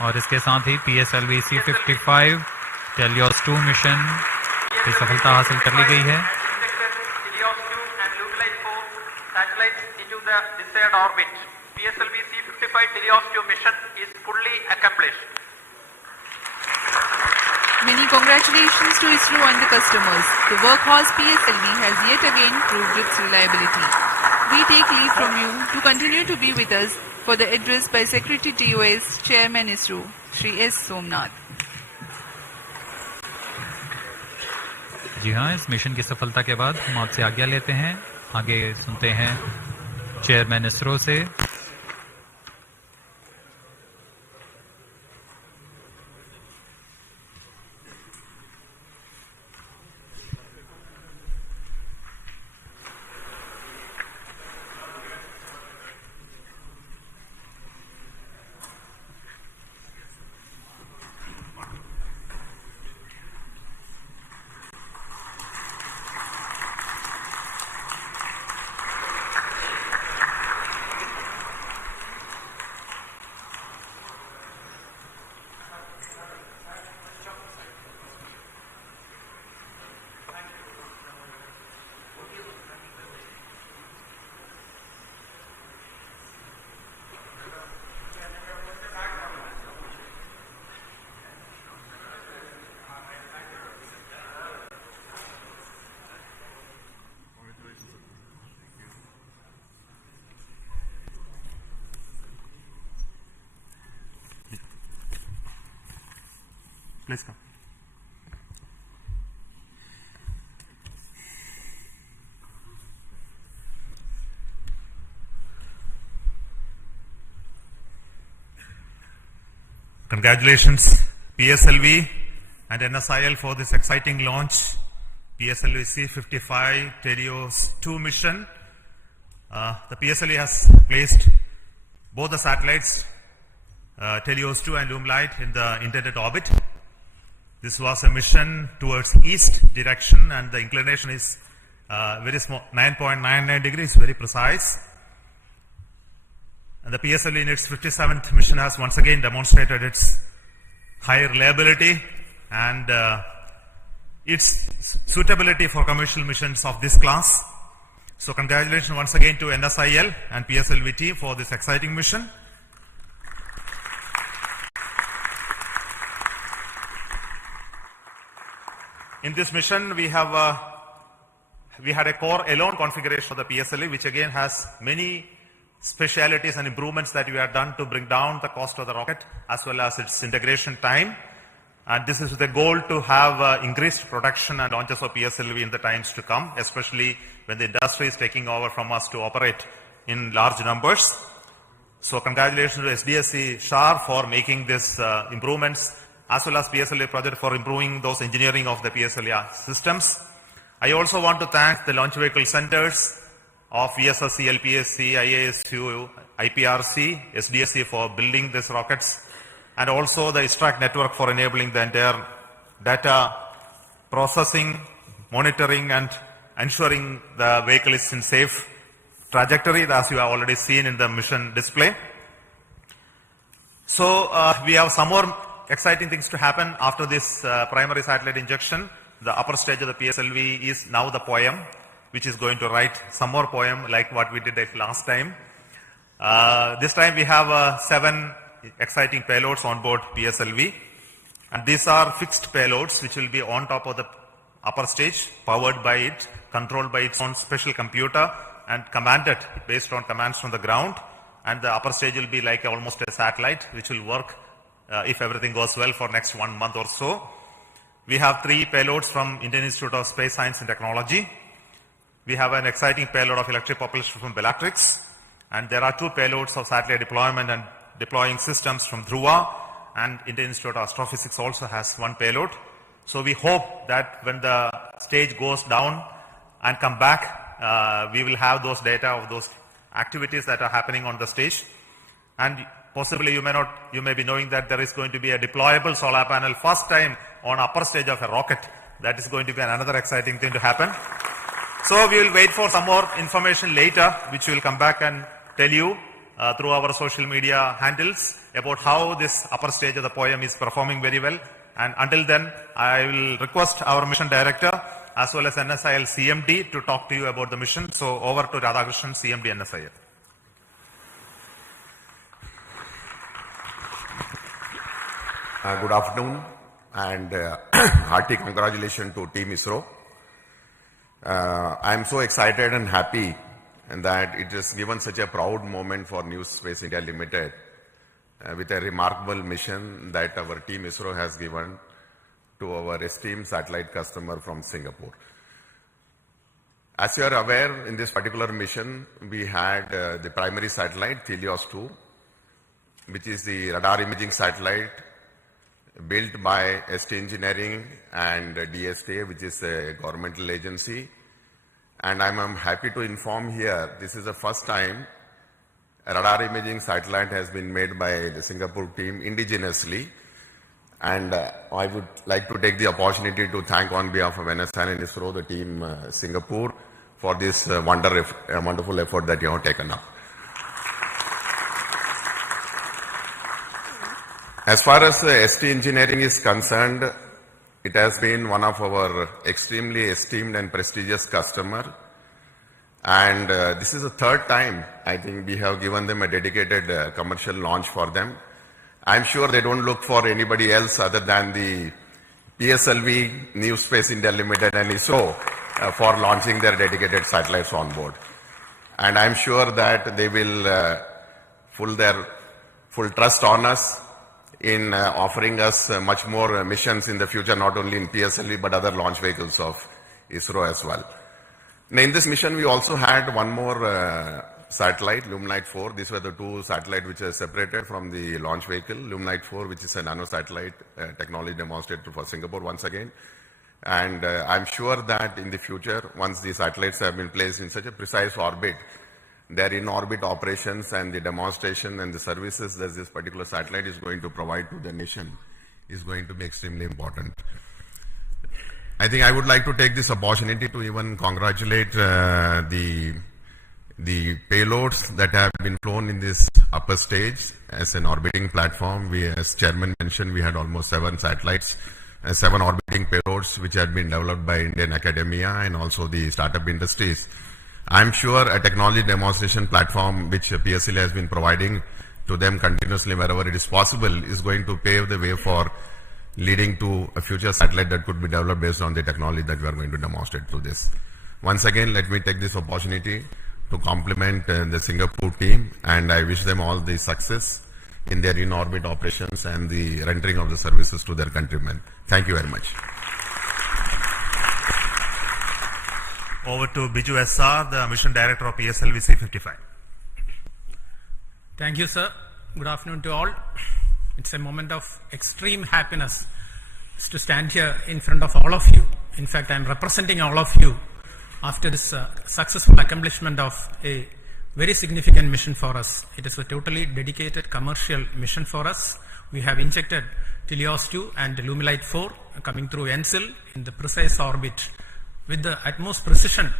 और इसके साथ ही PSLV-C55 TeLEOS-2 मिशन की सफलता हासिल कर ली गई है। TeLEOS-2 and Lumilite 4 satellites into the desired orbit. PSLV-C55 TeLEOS-2 mission is fully accomplished. Many congratulations to ISRO and the customers. The workhorse PSLV has yet again proved its reliability. We take leave from you to continue to be with us for the address by Secretary TOS, Chairman ISRO, Shri S. Somnath. जी हाँ, इस mission की सफलता के बाद हम आपसे आज्ञा लेते हैं। आगे सुनते हैं चेयरमैन इसरो से। Please come. Congratulations PSLV and NSIL for this exciting launch. PSLV-C55 TeLEOS-2 mission. The PSLV has placed both the satellites, TeLEOS-2 and Lumelight, in the intended orbit. This was a mission towards east direction, and the inclination is very small, 9.99 degrees, very precise. And the PSLV in its 57th mission has once again demonstrated its high reliability and its suitability for commercial missions of this class. So congratulations once again to NSIL and PSLV team for this exciting mission. In this mission, we had a core alone configuration of the PSLV, which again has many specialities and improvements that we have done to bring down the cost of the rocket as well as its integration time. And this is with the goal to have increased production and launches of PSLV in the times to come, especially when the industry is taking over from us to operate in large numbers. So congratulations to SDSC SHAR for making these improvements, as well as PSLV project for improving those engineering of the PSLV systems. I also want to thank the launch vehicle centers of VSSC, LPSC, IASU, IPRC, SDSC for building these rockets, and also the ISTRAC network for enabling the entire data processing, monitoring, and ensuring the vehicle is in safe trajectory, as you have already seen in the mission display. So we have some more exciting things to happen after this primary satellite injection. The upper stage of the PSLV is now the poem, which is going to write some more poem like what we did last time. This time we have 7 exciting payloads on board PSLV, and these are fixed payloads which will be on top of the upper stage, powered by it, controlled by its own special computer, and commanded based on commands from the ground. And the upper stage will be like almost a satellite which will work if everything goes well for next 1 month or so. We have 3 payloads from Indian Institute of Space Science and Technology. We have an exciting payload of electric propulsion from Bellatrix, and there are 2 payloads of satellite deployment and deploying systems from Dhruva, and Indian Institute of Astrophysics also has 1 payload. So we hope that when the stage goes down and come back, we will have those data of those activities that are happening on the stage. And possibly you may be knowing that there is going to be a deployable solar panel first time on upper stage of a rocket. That is going to be another exciting thing to happen. So we will wait for some more information later, which we will come back and tell you through our social media handles about how this upper stage of the poem is performing very well. And until then, I will request our mission director as well as NSIL CMD to talk to you about the mission. So over to Radhakrishnan, CMD NSIL. Good afternoon, and hearty congratulations to Team ISRO. I am so excited and happy that it has given such a proud moment for New Space India Limited with a remarkable mission that our Team ISRO has given to our esteemed satellite customer from Singapore. As you are aware, in this particular mission, we had the primary satellite, TeLEOS-2, which is the radar imaging satellite built by ST Engineering and DSTA, which is a governmental agency. And I'm happy to inform here, this is the first time a radar imaging satellite has been made by the Singapore team indigenously. And I would like to take the opportunity to thank on behalf of NSIL and ISRO, the team Singapore, for this wonderful effort that you have taken up. As far as ST Engineering is concerned, it has been one of our extremely esteemed and prestigious customer. And this is the 3rd time, I think, we have given them a dedicated commercial launch for them. I'm sure they don't look for anybody else other than the PSLV, New Space India Limited and ISRO for launching their dedicated satellites on board. And I'm sure that they will put their full trust on us in offering us much more missions in the future, not only in PSLV but other launch vehicles of ISRO as well. Now, in this mission, we also had one more satellite, Lumelight 4. These were the 2 satellites which are separated from the launch vehicle. Lumelight 4, which is a nano satellite technology demonstrated for Singapore once again. And I'm sure that in the future, once the satellites have been placed in such a precise orbit, their in-orbit operations and the demonstration and the services that this particular satellite is going to provide to the nation is going to be extremely important. I think I would like to take this opportunity to even congratulate the payloads that have been flown in this upper stage as an orbiting platform. We, as Chairman mentioned, we had almost 7 satellites, 7 orbiting payloads which had been developed by Indian academia and also the startup industries. I'm sure a technology demonstration platform which PSLV has been providing to them continuously wherever it is possible is going to pave the way for leading to a future satellite that could be developed based on the technology that we are going to demonstrate through this. Once again, let me take this opportunity to compliment the Singapore team, and I wish them all the success in their in-orbit operations and the rendering of the services to their countrymen. Thank you very much. Over to Biju SR, the Mission Director of PSLV-C55. Thank you, sir. Good afternoon to all. It's a moment of extreme happiness to stand here in front of all of you. In fact, I'm representing all of you after this successful accomplishment of a very significant mission for us. It is a totally dedicated commercial mission for us. We have injected TeLEOS-2 and Lumilite 4 coming through NSIL in the precise orbit with the utmost precision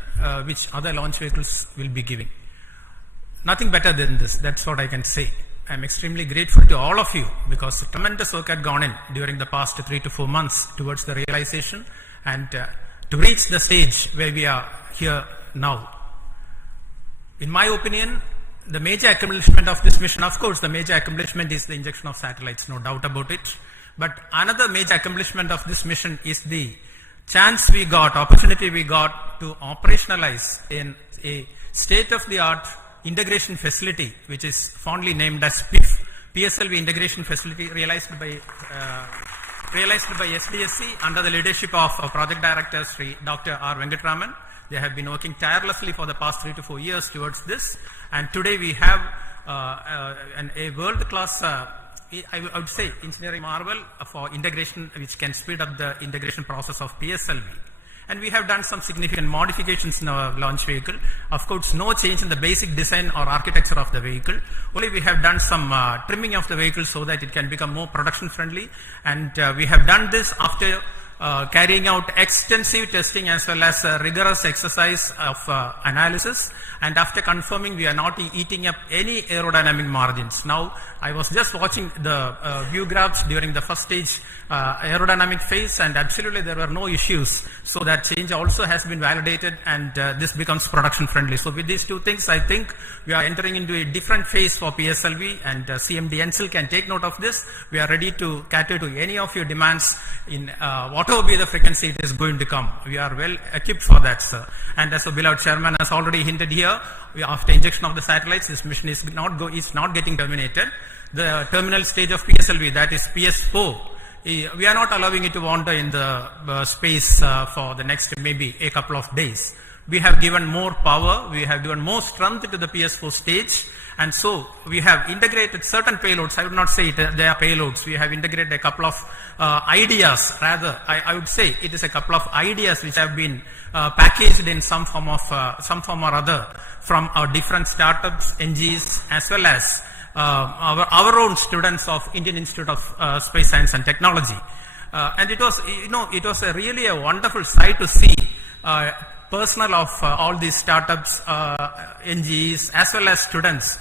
which other launch vehicles will be giving. Nothing better than this, that's what I can say. I'm extremely grateful to all of you because tremendous work had gone in during the past 3 to 4 months towards the realization and to reach the stage where we are here now. In my opinion, the major accomplishment of this mission, of course, the major accomplishment is the injection of satellites, no doubt about it. But another major accomplishment of this mission is the chance we got, opportunity we got to operationalize in a state-of-the-art integration facility, which is fondly named as PSLV Integration Facility, realized by SDSC under the leadership of Project Director Sri Dr. R. Venkatraman. They have been working tirelessly for the past 3 to 4 years towards this, and today we have a world-class, I would say, engineering marvel for integration, which can speed up the integration process of PSLV. And we have done some significant modifications in our launch vehicle. Of course, no change in the basic design or architecture of the vehicle. Only we have done some trimming of the vehicle so that it can become more production friendly. And we have done this after carrying out extensive testing as well as rigorous exercise of analysis, and after confirming we are not eating up any aerodynamic margins. Now, I was just watching the view graphs during the first stage aerodynamic phase, and absolutely there were no issues. So that change also has been validated, and this becomes production friendly. So with these two things, I think we are entering into a different phase for PSLV, and CMD NSIL can take note of this. We are ready to cater to any of your demands in whatever be the frequency it is going to come. We are well equipped for that, sir. And as the beloved chairman has already hinted here, after injection of the satellites, this mission is not getting terminated. The terminal stage of PSLV, that is PS4, we are not allowing it to wander in the space for the next maybe a couple of days. We have given more power, we have given more strength to the PS4 stage, and so we have integrated certain payloads. I would not say they are payloads. We have integrated a couple of ideas, rather I would say it is a couple of ideas which have been packaged in some form or other from our different startups, NGs, as well as our own students of Indian Institute of Space Science and Technology. And it was really a wonderful sight to see personnel of all these startups, NGs, as well as students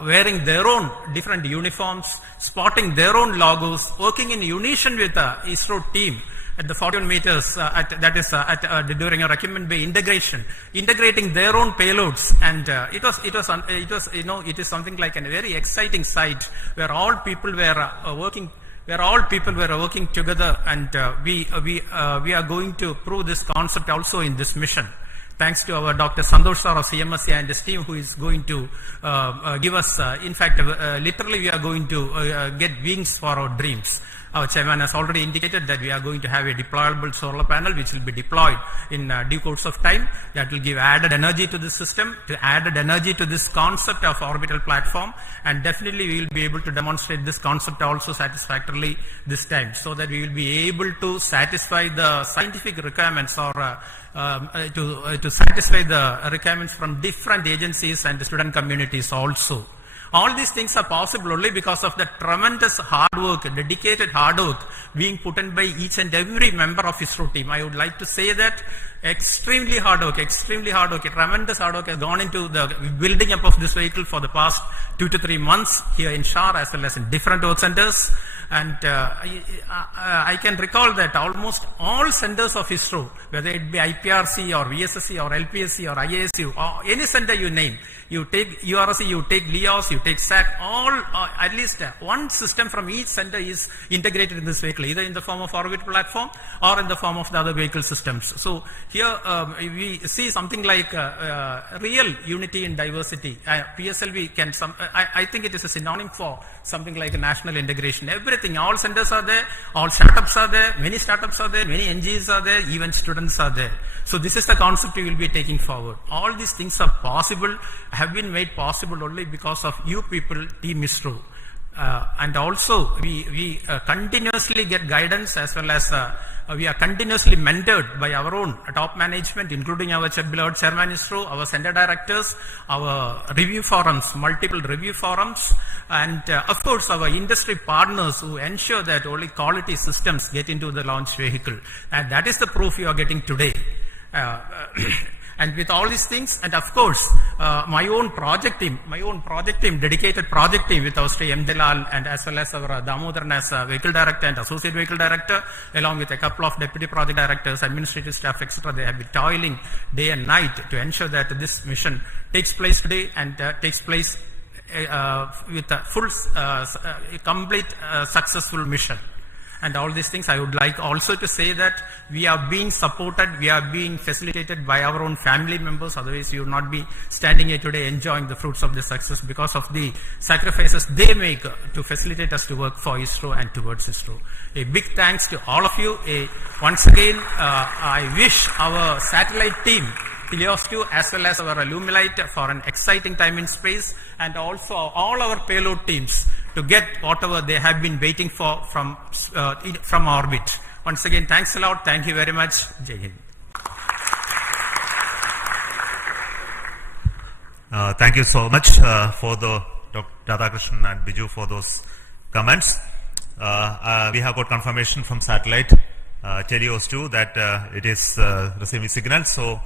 wearing their own different uniforms, spotting their own logos, working in unison with the ISRO team at the 41 meters, during our equipment bay integration, integrating their own payloads, and it is something like a very exciting sight where all people were working together, and we are going to prove this concept also in this mission. Thanks to our Dr. Santosh sir of CMSC and his team, who is going to give us, in fact, literally we are going to get wings for our dreams. Our chairman has already indicated that we are going to have a deployable solar panel which will be deployed in due course of time. That will give added energy to the system, to added energy to this concept of orbital platform, and definitely we will be able to demonstrate this concept also satisfactorily this time, so that we will be able to satisfy the scientific requirements or to satisfy the requirements from different agencies and the student communities also. All these things are possible only because of the tremendous hard work, dedicated hard work being put in by each and every member of ISRO team. I would like to say that extremely hard work, tremendous hard work has gone into the building up of this vehicle for the past 2 to 3 months here in Shar as well as in different work centers. And I can recall that almost all centers of ISRO, whether it be IPRC or VSSC or LPSC or IASU or any center you name, you take URC, you take TeLEOS, you take SAT, all at least one system from each center is integrated in this vehicle, either in the form of orbit platform or in the form of the other vehicle systems. So here we see something like real unity in diversity. PSLV can, I think it is a synonym for something like a national integration. Everything, all centers are there, all startups are there, many startups are there, many NGOs are there, even students are there. So this is the concept we will be taking forward. All these things are possible, have been made possible only because of you people, Team ISRO. And also we continuously get guidance as well as we are continuously mentored by our own top management, including our beloved Chairman ISRO, our center directors, our review forums, multiple review forums, and of course our industry partners who ensure that only quality systems get into the launch vehicle. And that is the proof you are getting today. And with all these things, and of course, my own project team, dedicated project team with our Sri M. Dalal and as well as our Damodaran as vehicle director and associate vehicle director, along with a couple of deputy project directors, administrative staff, etc. They have been toiling day and night to ensure that this mission takes place today and takes place with a full, complete, successful mission. And all these things, I would like also to say that we are being supported, we are being facilitated by our own family members. Otherwise, you would not be standing here today enjoying the fruits of the success because of the sacrifices they make to facilitate us to work for ISRO and towards ISRO. A big thanks to all of you. Once again, I wish our satellite team, TeLEOS-2 as well as our Lumilite for an exciting time in space, and also all our payload teams to get whatever they have been waiting for from orbit. Once again, thanks a lot. Thank you very much. Jai Hind. Thank you so much for the Dr. Radhakrishnan and Biju for those comments. We have got confirmation from satellite TeLEOS-2 that it is receiving signals. So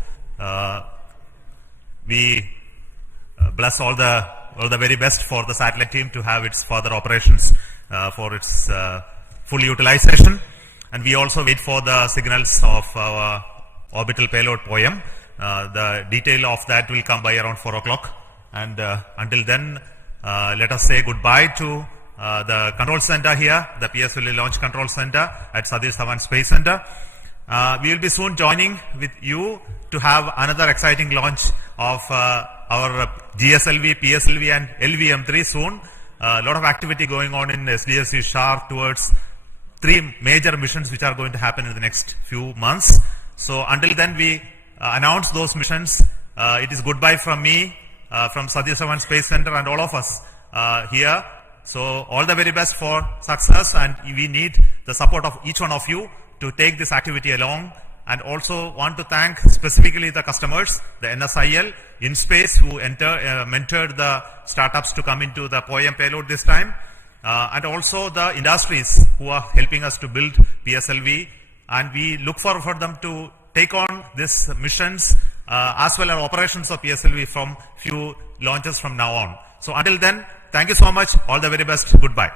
we bless all the very best for the satellite team to have its further operations for its full utilization. And we also wait for the signals of our orbital payload POEM. The detail of that will come by around 4 o'clock. And until then, let us say goodbye to the control center here, the PSLV Launch Control Center at Satish Dhawan Space Center. We will be soon joining with you to have another exciting launch of our GSLV, PSLV and LVM3 soon. A lot of activity going on in SDSC Shar towards 3 major missions which are going to happen in the next few months. So until then we announce those missions. It is goodbye from me, from Satish Dhawan Space Center and all of us here. So all the very best for success, and we need the support of each one of you to take this activity along. And also want to thank specifically the customers, the NSIL, InSpace, who mentored the startups to come into the POEM payload this time, and also the industries who are helping us to build PSLV. And we look forward for them to take on these missions as well as operations of PSLV from few launches from now on. So until then, thank you so much. All the very best. Goodbye.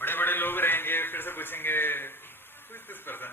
बड़े बड़े लोग रहेंगे, फिर से पूछेंगे who is this person?